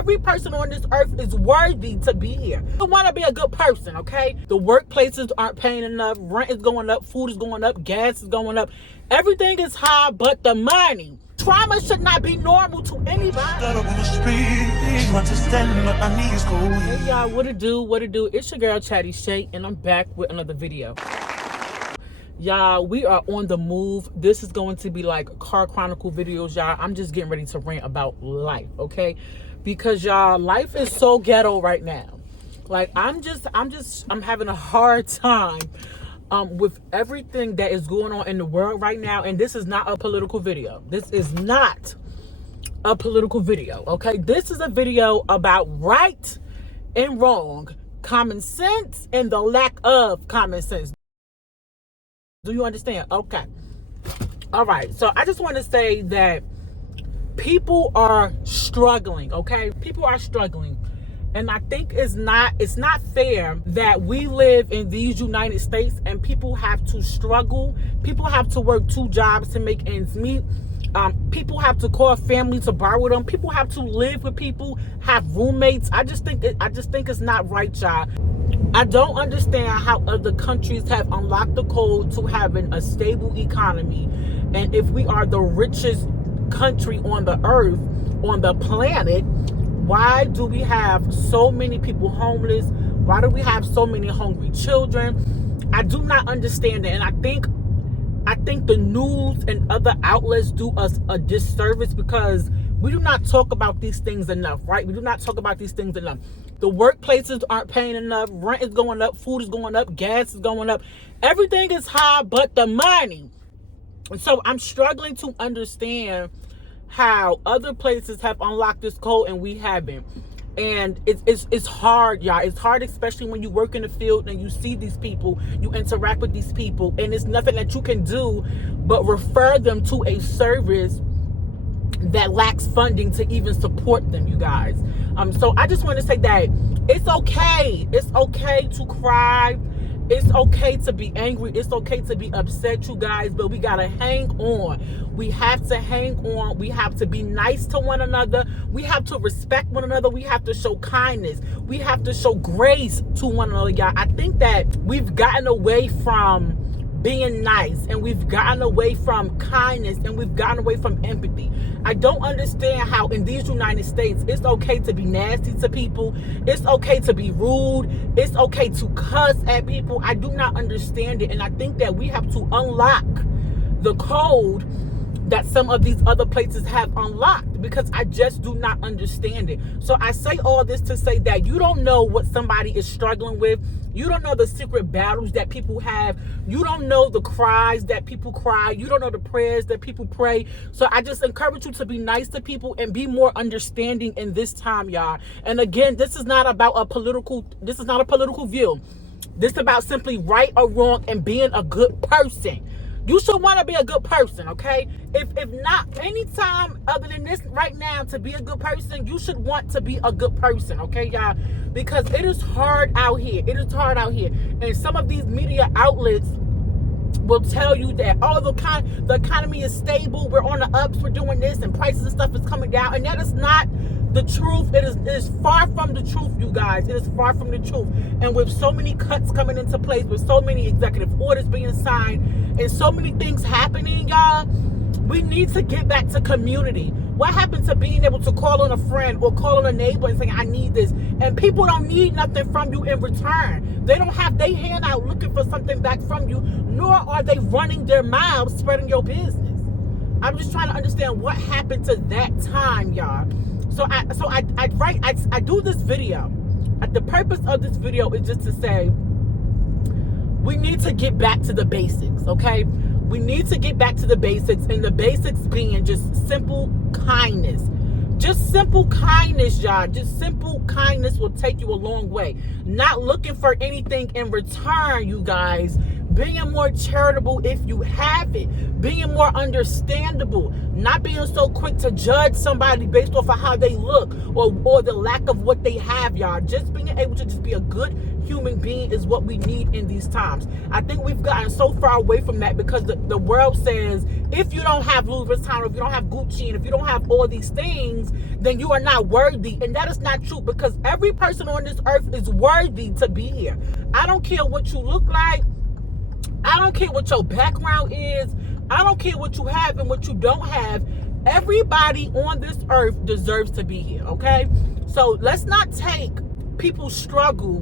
Every person on this earth is worthy to be here. You want to be a good person, okay? The workplaces aren't paying enough. Rent is going up. Food is going up. Gas is going up. Everything is high but the money. Trauma should not be normal to anybody. Hey y'all, what it do? It's your girl Chatty Shay, and I'm back with another video. Y'all, we are on the move. This is going to be like car chronicle videos, y'all. I'm just getting ready to rant about life, okay? Because y'all, life is so ghetto right now. Like I'm having a hard time with everything that is going on in the world right now. And this is not a political video. This is not a political video, okay? This is a video about right and wrong, common sense and the lack of common sense. Do you understand? Okay. All right. So I just want to say that people are struggling, okay? People are struggling. And I think it's not fair that we live in these United States and people have to struggle. People have to work 2 jobs to make ends meet. People have to call family to borrow them. People have to live with people, have roommates. I just think it's not right, y'all. I don't understand how other countries have unlocked the code to having a stable economy. And if we are the richest country on the earth, on the planet, why do we have so many people homeless? Why do we have so many hungry children? I do not understand it. And I think the news and other outlets do us a disservice because we do not talk about these things enough, right? We do not talk about these things enough. The workplaces aren't paying enough. Rent is going up. Food is going up. Gas is going up. Everything is high but the money. And so I'm struggling to understand how other places have unlocked this code and we haven't. And it's hard, y'all. It's hard, especially when you work in the field and you see these people, you interact with these people, and it's nothing that you can do but refer them to a service that lacks funding to even support them, you guys. So I just want to say that it's okay. It's okay to cry. It's okay to be angry. It's okay to be upset, you guys, but we gotta hang on. We have to hang on. We have to be nice to one another. We have to respect one another. We have to show kindness. We have to show grace to one another, y'all. I think that we've gotten away from being nice, and we've gotten away from kindness, and we've gotten away from empathy. I don't understand how in these United States it's okay to be nasty to people. It's okay to be rude. It's okay to cuss at people. I do not understand it, and I think that we have to unlock the code that some of these other places have unlocked, because I just do not understand it. So I say all this to say that you don't know what somebody is struggling with. You don't know the secret battles that people have. You don't know the cries that people cry. You don't know the prayers that people pray. So I just encourage you to be nice to people and be more understanding in this time, y'all. And again, this is not a political view. This is about simply right or wrong and being a good person. You should want to be a good person, okay? If not any time other than this right now to be a good person, you should want to be a good person, okay, y'all? Because it is hard out here. It is hard out here. And some of these media outlets will tell you that, oh, the economy is stable, we're on the ups, we're doing this, and prices and stuff is coming down. And that is not the truth. It is far from the truth, you guys. It is far from the truth. And with so many cuts coming into place, with so many executive orders being signed, and so many things happening, y'all, we need to get back to community. What happened to being able to call on a friend or call on a neighbor and say, I need this? And people don't need nothing from you in return. They don't have their hand out looking for something back from you, nor are they running their mouths spreading your business. I'm just trying to understand what happened to that time, y'all. So I do this video. The purpose of this video is just to say we need to get back to the basics, okay? We need to get back to the basics, and the basics being just simple kindness. Just simple kindness, y'all. Just simple kindness will take you a long way. Not looking for anything in return, you guys. being more charitable if you have it, being more understandable, not being so quick to judge somebody based off of how they look or the lack of what they have, y'all. Just being able to just be a good human being is what we need in these times. I think we've gotten so far away from that because the world says if you don't have Louis Vuitton, if you don't have Gucci, and if you don't have all these things, then you are not worthy. And that is not true, because every person on this earth is worthy to be here. I don't care what you look like. I don't care what your background is. I don't care what you have and what you don't have. Everybody on this earth deserves to be here, okay? So let's not take people's struggle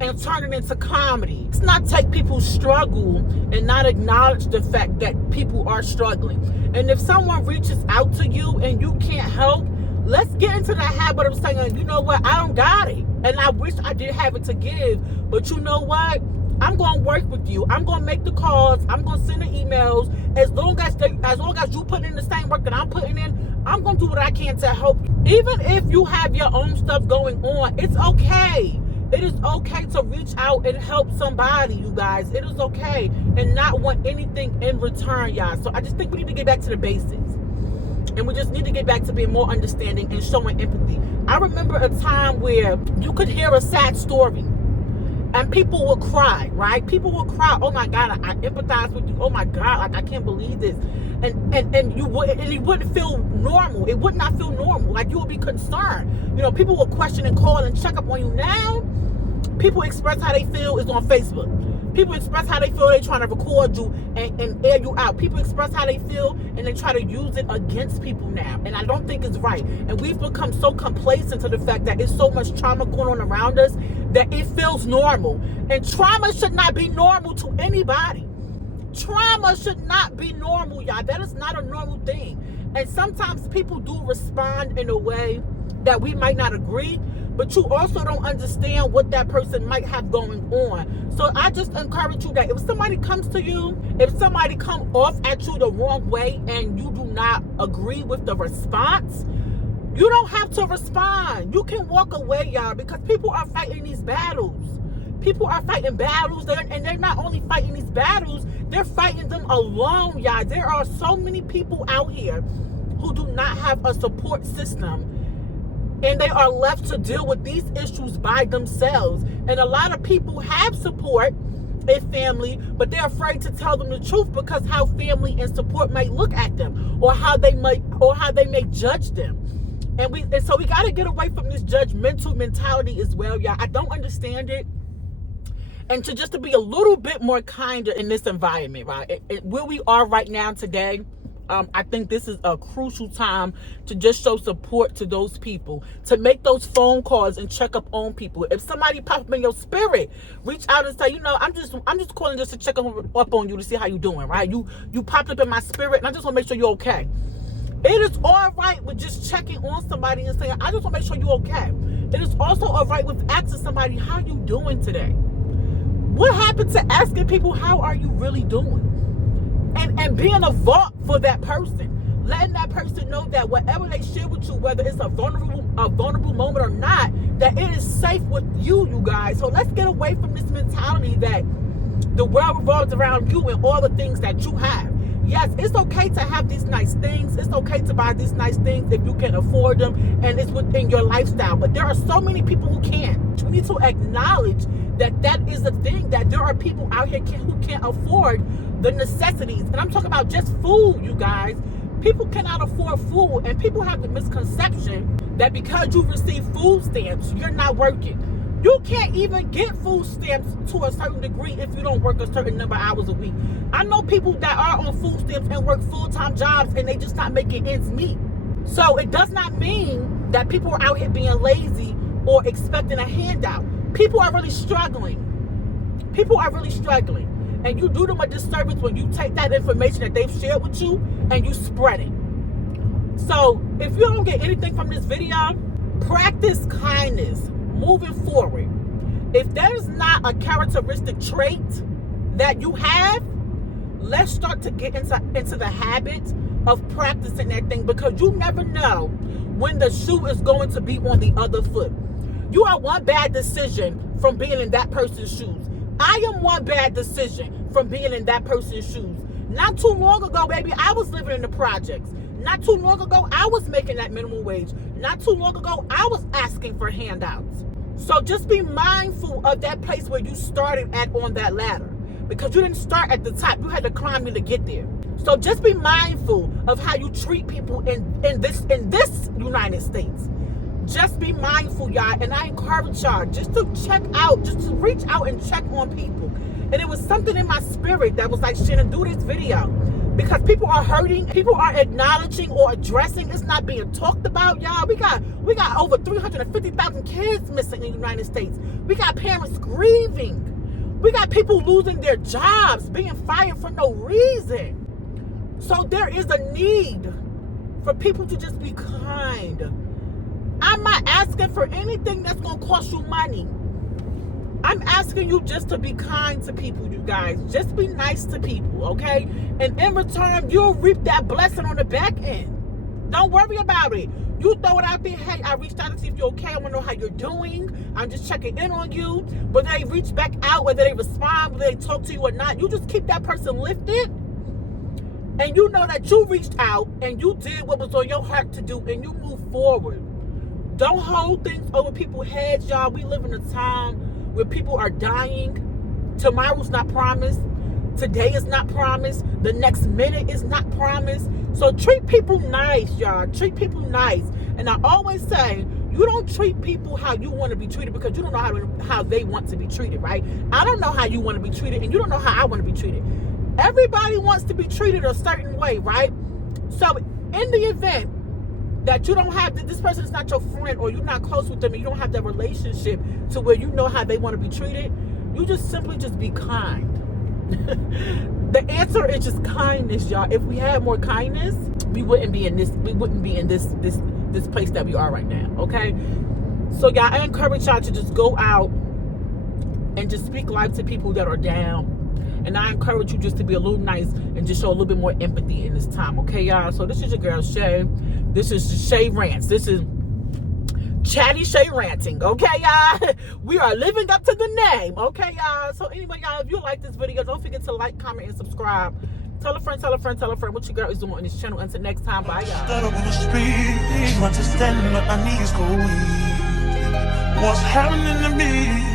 and turn it into comedy. Let's not take people's struggle and not acknowledge the fact that people are struggling. And if someone reaches out to you and you can't help, let's get into the habit of saying, you know what, I don't got it. And I wish I did have it to give, but you know what? I'm going to work with you. I'm going to make the calls. I'm going to send the emails. As long as you put in the same work that I'm putting in, I'm going to do what I can to help you. Even if you have your own stuff going on, it's okay. It is okay to reach out and help somebody, you guys. It is okay, and not want anything in return, y'all. So I just think we need to get back to the basics. And we just need to get back to being more understanding and showing empathy. I remember a time where you could hear a sad story and people would cry, right? People would cry. Oh my God, I empathize with you. Oh my God, like I can't believe this. And it wouldn't feel normal. It would not feel normal. Like you would be concerned. You know, people would question and call and check up on you. Now, people express how they feel is on Facebook. People express how they feel, they're trying to record you and air you out. People express how they feel and they try to use it against people now. And I don't think it's right. And we've become so complacent to the fact that it's so much trauma going on around us that it feels normal. And trauma should not be normal to anybody. Trauma should not be normal, y'all. That is not a normal thing. And sometimes people do respond in a way that we might not agree, but you also don't understand what that person might have going on. So I just encourage you that if somebody comes to you, if somebody come off at you the wrong way and you do not agree with the response, you don't have to respond. You can walk away, y'all, because people are fighting these battles. People are fighting battles, and they're not only fighting these battles, they're fighting them alone, y'all. There are so many people out here who do not have a support system, and they are left to deal with these issues by themselves. And a lot of people have support and family, but they're afraid to tell them the truth because how family and support may look at them, or how they may judge them. And so we got to get away from this judgmental mentality as well, y'all. I don't understand it. And to be a little bit more kinder in this environment, right? Where we are right now today, I think this is a crucial time to just show support to those people, to make those phone calls and check up on people. If somebody pops up in your spirit, reach out and say, you know, I'm just calling just to check up on you to see how you're doing, right? You popped up in my spirit, and I just want to make sure you're okay. It is all right with just checking on somebody and saying, I just want to make sure you're okay. It is also all right with asking somebody, how you doing today? What happened to asking people, how are you really doing? And being a vault for that person, letting that person know that whatever they share with you, whether it's a vulnerable moment or not, that it is safe with you guys. So let's get away from this mentality that the world revolves around you and all the things that you have. Yes, it's okay to have these nice things. It's okay to buy these nice things if you can afford them and it's within your lifestyle. But there are so many people who can't. We need to acknowledge that is the thing, that there are people out here who can't afford the necessities. And I'm talking about just food, you guys. People cannot afford food, and people have the misconception that because you receive food stamps, you're not working. You can't even get food stamps to a certain degree if you don't work a certain number of hours a week. I know people that are on food stamps and work full-time jobs and they just not making ends meet. So it does not mean that people are out here being lazy or expecting a handout. People are really struggling. People are really struggling. And you do them a disservice when you take that information that they've shared with you and you spread it. So if you don't get anything from this video, practice kindness moving forward. If there is not a characteristic trait that you have, let's start to get into the habit of practicing that thing, because you never know when the shoe is going to be on the other foot. You are one bad decision from being in that person's shoes. I am one bad decision from being in that person's shoes. Not too long ago, baby, I was living in the projects. Not too long ago, I was making that minimum wage. Not too long ago, I was asking for handouts. So just be mindful of that place where you started at on that ladder, because you didn't start at the top. You had to climb in to get there. So just be mindful of how you treat people in this United States. Just be mindful, y'all. And I encourage y'all just to check out, just to reach out and check on people. And it was something in my spirit that was like, Shannon, do this video. Because people are hurting, people are acknowledging or addressing. It's not being talked about, y'all. We got over 350,000 kids missing in the United States. We got parents grieving. We got people losing their jobs, being fired for no reason. So there is a need for people to just be kind. I'm not asking for anything that's going to cost you money. I'm asking you just to be kind to people, you guys. Just be nice to people, okay? And in return, you'll reap that blessing on the back end. Don't worry about it. You throw it out there. Hey, I reached out to see if you're okay. I want to know how you're doing. I'm just checking in on you. Whether they reach back out, whether they respond, whether they talk to you or not, you just keep that person lifted. And you know that you reached out and you did what was on your heart to do, and you move forward. Don't hold things over people's heads, y'all. We live in a time where people are dying. Tomorrow's not promised. Today is not promised. The next minute is not promised. So treat people nice, y'all. Treat people nice. And I always say, you don't treat people how you want to be treated, because you don't know how they want to be treated, right? I don't know how you want to be treated, and you don't know how I want to be treated. Everybody wants to be treated a certain way, right? So in the event that you don't have, this person is not your friend, or you're not close with them, and you don't have that relationship to where you know how they want to be treated, you just simply just be kind. The answer is just kindness, y'all. If we had more kindness, we wouldn't be in this place that we are right now, okay? So y'all, I encourage y'all to just go out and just speak life to people that are down. And I encourage you just to be a little nice and just show a little bit more empathy in this time, okay, y'all? So this is your girl, Shay. This is Shay Rants. This is Chatty Shay Ranting, okay, y'all? We are living up to the name, okay, y'all? So anyway, y'all, if you like this video, don't forget to like, comment, and subscribe. Tell a friend, tell a friend, tell a friend what your girl is doing on this channel. Until next time, bye, y'all. What's happening to me?